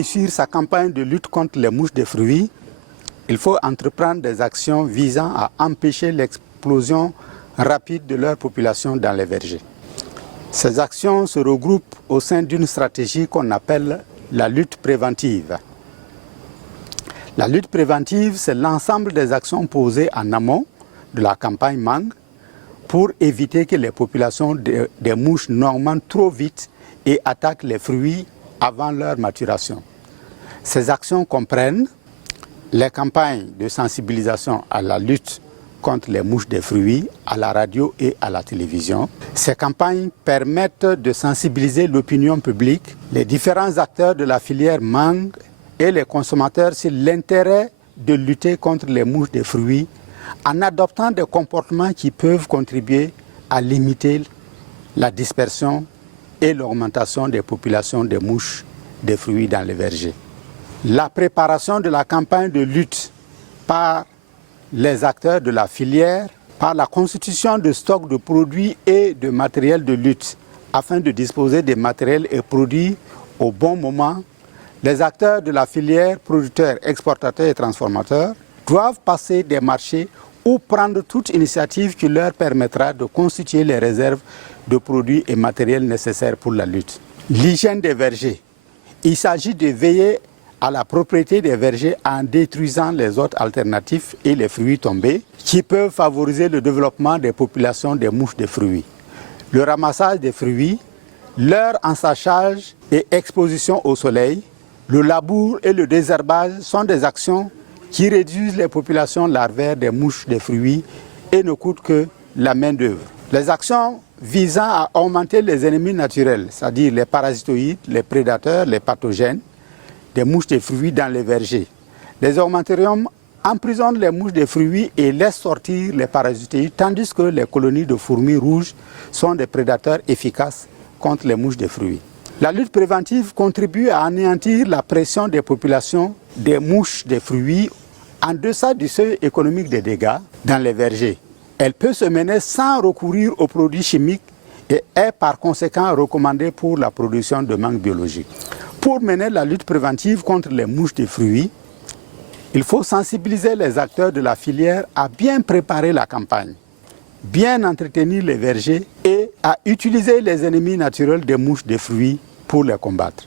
réussir sa campagne de lutte contre les mouches des fruits, il faut entreprendre des actions visant à empêcher l'explosion rapide de leur population dans les vergers. Ces actions se regroupent au sein d'une stratégie qu'on appelle la lutte préventive. La lutte préventive, c'est l'ensemble des actions posées en amont de la campagne mangue pour éviter que les populations des mouches n'augmentent trop vite et attaquent les fruits avant leur maturation. Ces actions comprennent les campagnes de sensibilisation à la lutte contre les mouches des fruits à la radio et à la télévision. Ces campagnes permettent de sensibiliser l'opinion publique, les différents acteurs de la filière mangue et les consommateurs sur l'intérêt de lutter contre les mouches des fruits en adoptant des comportements qui peuvent contribuer à limiter la dispersion et l'augmentation des populations de mouches des fruits dans les vergers. La préparation de la campagne de lutte par les acteurs de la filière, par la constitution de stocks de produits et de matériel de lutte, afin de disposer des matériels et produits au bon moment, les acteurs de la filière, producteurs, exportateurs et transformateurs, doivent passer des marchés ou prendre toute initiative qui leur permettra de constituer les réserves de produits et matériels nécessaires pour la lutte. L'hygiène des vergers. Il s'agit de veiller à la propriété des vergers en détruisant les hôtes alternatifs et les fruits tombés qui peuvent favoriser le développement des populations des mouches de fruits. Le ramassage des fruits, leur ensachage et exposition au soleil, le labour et le désherbage sont des actions qui réduisent les populations larvaires des mouches de fruits et ne coûtent que la main-d'œuvre. Les actions visant à augmenter les ennemis naturels, c'est-à-dire les parasitoïdes, les prédateurs, les pathogènes, des mouches de fruits dans les vergers. Les augmentoriums emprisonnent les mouches de fruits et laissent sortir les parasitoïdes, tandis que les colonies de fourmis rouges sont des prédateurs efficaces contre les mouches de fruits. La lutte préventive contribue à anéantir la pression des populations des mouches de fruits en deçà du seuil économique des dégâts dans les vergers. Elle peut se mener sans recourir aux produits chimiques et est par conséquent recommandée pour la production de mangue biologique. Pour mener la lutte préventive contre les mouches de fruits, il faut sensibiliser les acteurs de la filière à bien préparer la campagne, bien entretenir les vergers et à utiliser les ennemis naturels des mouches de fruits pour les combattre.